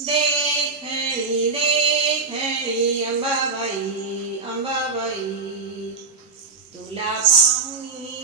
देखणी देखणी अंबाबाई अंबाबाई तुला पाहुणी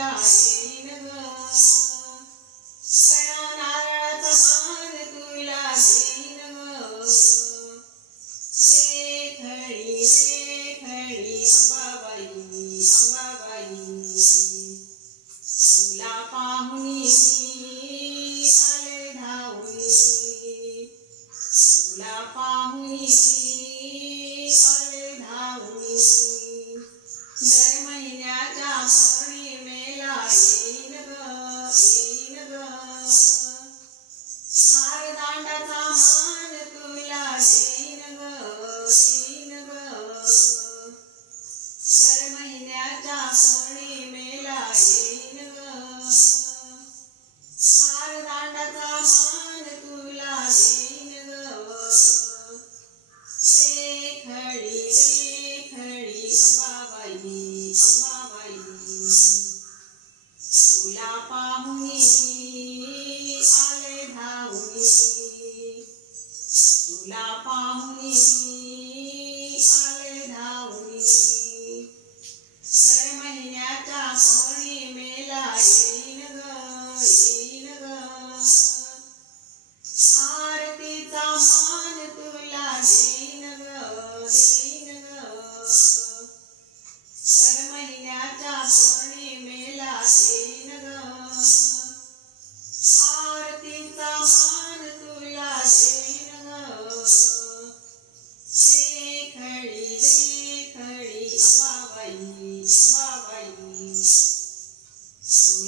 yeah, 帮你。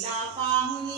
Dạ, con.